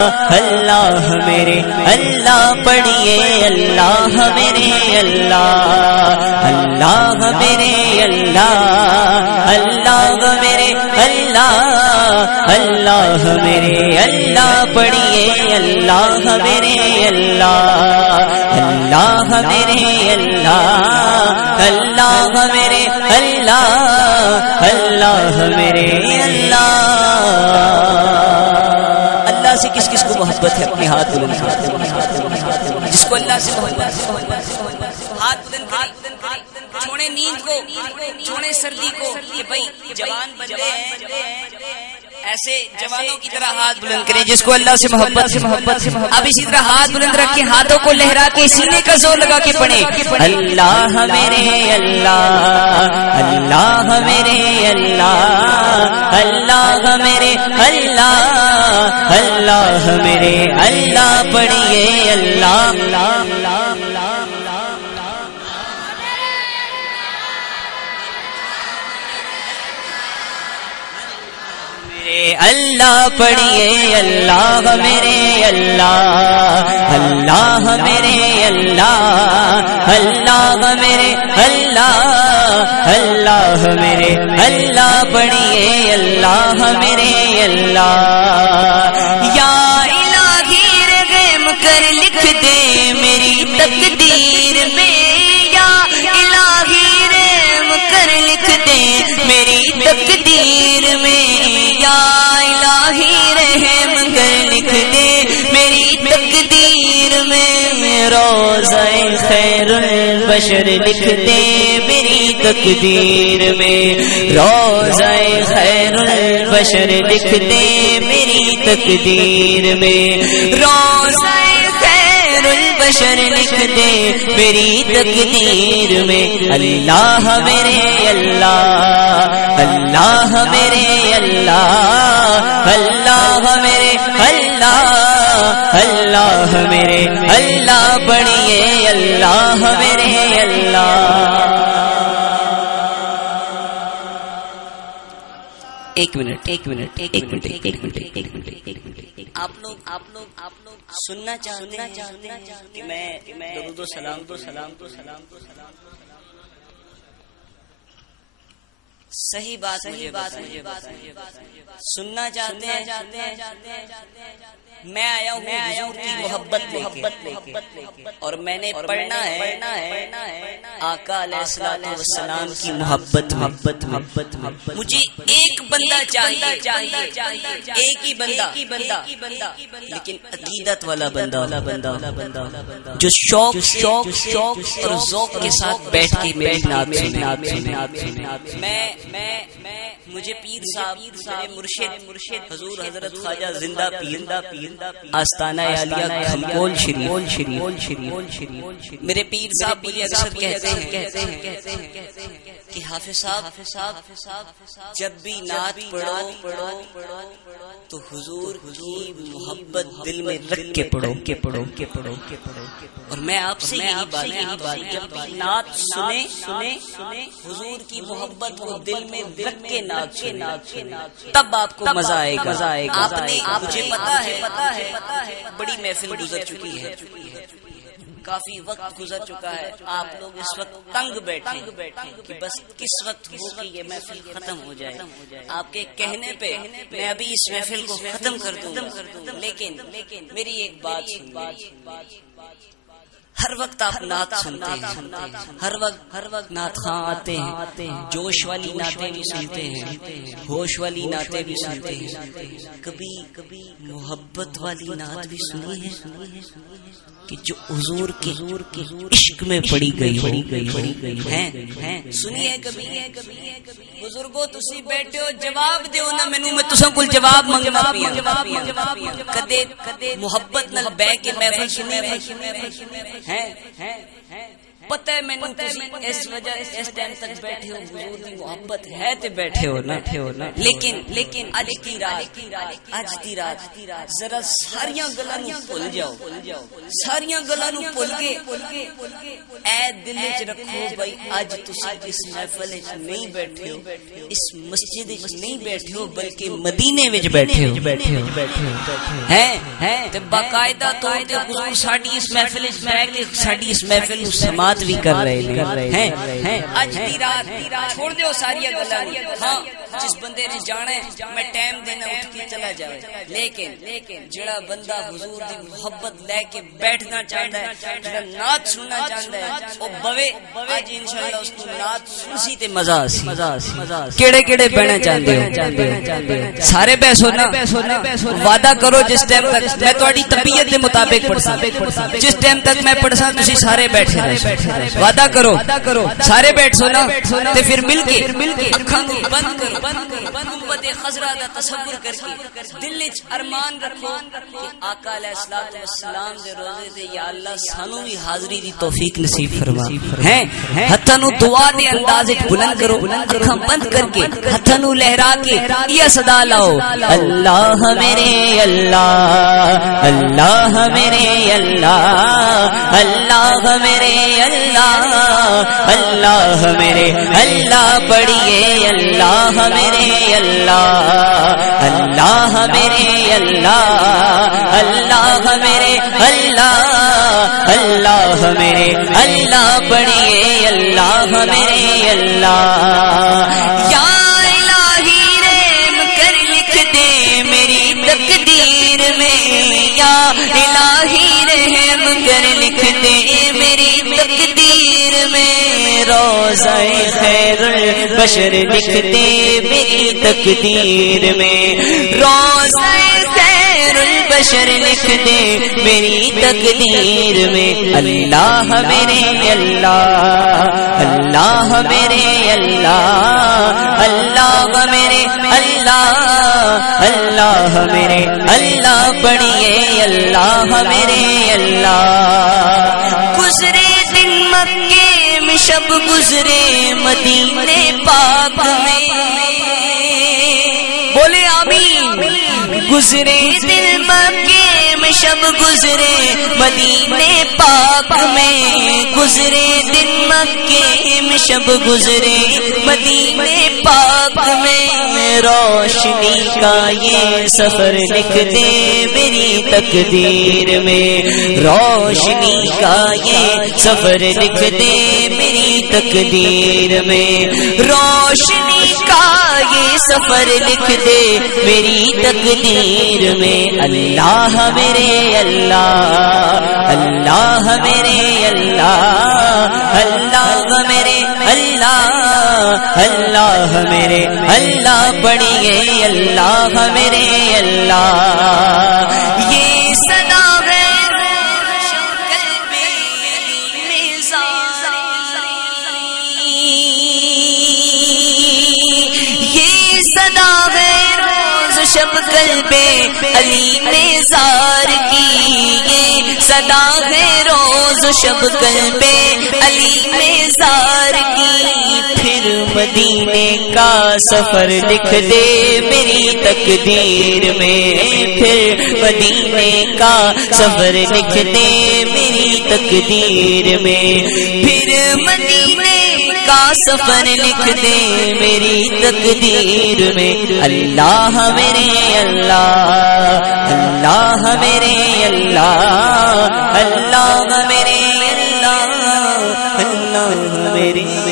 اللہ میرے اللہ پڑھیے اللہ میرے اللہ اللہ میرے اللہ اللہ میرے اللہ اللہ میرے اللہ پڑھیے اللہ میرے اللہ اللہ میرے اللہ اللہ میرے اللہ اللہ میرے اللہ سے کس کس کو محبت ہے اپنے ہاتھ بلند کریں جس کو اللہ سے محبت ہاتھ بلند کریں چھوڑے نیند کو چھوڑے سردی کو کہ بھائی جوان بندے ہیں ایسے جوانوں کی طرح ہاتھ بلند کریں جس کو اللہ سے محبت اب اسی طرح ہاتھ بلند رکھ کے ہاتھوں کو لہرا کے سینے کا زور لگا کے پڑھیں اللہ میرے اللہ اللہ میرے اللہ اللہ میرے اللہ اللہ میرے اللہ پڑھیے اللہ اللہ پڑھیے اللہ میرے اللہ اللہ میرے اللہ اللہ میرے اللہ اللہ میرے اللہ پڑھیے اللہ میرے اللہ یا الہی رحم کر لکھ دے میری تقدیر میں یا الہی رحم کر لکھ دے میری تقدیر میں یا الہی رحم کر لکھ دے میری تقدیر میں روضہ خیر البشر لکھ دے میری تقدیر میں روضہ خیر البشر لکھ دے میری تقدیر میں روضہ خیر البشر لکھ دے میری تقدیر میں اللہ میرے اللہ اللہ میرے اللہ اللہ میرے اللہ اللہ میرے اللہ پڑھیے اللہ میرے اللہ ایک منٹ آپ لوگ سننا چاہتے ہیں کہ میں درود و سلام صحیح بات سننا چاہتے ہیں میں آیا ہوں حضور کی محبت لے کے اور میں نے پڑھنا ہے آقا علیہ الصلوۃ والسلام کی محبت مجھے ایک بندہ چاہیے ایک ہی بندہ لیکن عقیدت والا بندہ جو شوق اور ذوق کے ساتھ بیٹھ کے میری نعت سنے مجھے پیر صاحب میرے مرشد حضور حضرت خواجہ زندہ پیر آستانہ عالیہ کھمکول شریف میرے پیر صاحب مجھے اکثر کہتے ہیں کہ حافظ صاحب جب بھی نعت پڑھو تو حضور کی محبت دل میں رکھ کے پڑھو اور میں آپ سے یہی بات جب بھی نعت سنے حضور کی محبت کو دل میں رکھ کے نعت تب آپ کو مزہ آئے گا آپ نے مجھے پتا ہے بڑی محفل گزر چکی ہے کافی وقت گزر چکا ہے آپ لوگ اس وقت تنگ بیٹھے کہ بس کس وقت ہو کہ یہ محفل ختم ہو جائے آپ کے کہنے پہ میں ابھی اس محفل کو ختم کر دوں لیکن میری ایک بات ہر وقت آپ نعت سنتے ہیں ہر وقت نعت خواں آتے ہیں جوش والی نعتیں بھی سنتے ہیں ہوش والی نعتیں بھی سنتے ہیں کبھی محبت والی نعت بھی سنی ہے کہ جو حضور کے عشق میں پڑی گئی ہے سنی ہے کبھی بزرگو تسی بیٹھے ہو جواب دیو نا مینوں میں تساں کول جواب منگنا پیا کدے محبت نال بہ کے محفل سنی ہے پتہ ہے میں اس وجہ اس ٹائم تک بیٹھے ہو حضور دی محبت ہے تے بیٹھے ہو نا لیکن اج دی رات ذرا ساریاں گلاں نوں بھول جاؤ ساریاں گلاں نوں بھول کے اے دل وچ رکھو بھائی اج تسی اس محفل وچ نہیں بیٹھے ہو اس مسجد وچ نہیں بیٹھے ہو بلکہ مدینے وچ بیٹھے ہو ہیں تے باقاعدہ طور تے حضور ساڈی اس محفل وچ بیٹھ کے ساڈی اس محفل نوں سماعت بھی کر رہے ہیں اج دی رات چھوڑ دیو ساری گلاں ہاں جس بندے نے جانا ہے میں ٹائم دینا اٹھ کے چلا جائے لیکن جڑا بندہ حضور دی محبت لے کے بیٹھنا چاہتا ہے جڑا نعت سننا چاہتا ہے او بوے اج انشاءاللہ اس کو نعت سنسی تے مزہ آسی کیڑے پہنا چاہتے ہو سارے بیسو نا وعدہ کرو جس ٹائم تک میں تہاڈی طبیعت دے مطابق پڑھساں جس ٹائم تک میں پڑھساں تسی سارے بیٹھے رہو وعدہ کرو سارے بیٹھو نا تے پھر مل کے اکھاں کو بند کرو گنبد خضرا دا تصور کر کے دل وچ ارمان رکھو کہ آقا علیہ الصلوۃ والسلام دے روزے تے یا اللہ سانو بھی حاضری دی توفیق نصیب فرما ہیں ہتھاں نو دعا دے انداز وچ بلند کرو اکھاں بند کر کے ہتھاں نو لہرا کے یہ صدا لاؤ اللہ میرے اللہ اللہ میرے اللہ اللہ میرے اللہ اللہ میرے اللہ پڑھیے اللہ میرے اللہ اللہ میرے اللہ اللہ میرے اللہ اللہ میرے اللہ پڑھیے اللہ میرے اللہ یا الہی رحم کر لکھ دے میری تقدیر میں یا الہی رحم کر لکھ دے میری تقدیر میں روضہ خیر البشر لکھ دے میری تقدیر میں روضہ خیر البشر لکھ دے میری تقدیر میں اللہ میرے اللہ اللہ میرے اللہ اللہ میرے اللہ اللہ میرے اللہ پڑھیے اللہ میرے اللہ گزرے دن مکے میں شب گزرے مدینے پاک میں بولے آمین گزرے دن مکے میں شب گزرے مدینے پاک میں گزرے دن مکے میں شب گزرے مدینے پاک میں روشنی کا یہ سفر لکھ دے میری تقدیر میں روشنی کا یہ سفر لکھ دے میری تقدیر میں روشنی کا یہ سفر لکھ دے میری تقدیر میں اللہ میرے اللہ اللہ میرے اللہ اللہ میرے اللہ اللہ میرے اللہ پڑھیے اللہ میرے اللہ یہ صدا ہے قلب علی میں زاری یہ صدا ہے روز شب قلب علی میں زار کی یہ صدا ہے روز شب قلب علی میں زار کی پھر مدینے کا سفر لکھ دے میری تقدیر میں پھر مدینے کا سفر لکھ دے میری تقدیر میں پھر مدینے کا سفر لکھ دے میری تقدیر میں اللہ میرے اللہ اللہ میرے اللہ اللہ میرے اللہ اللہ میرے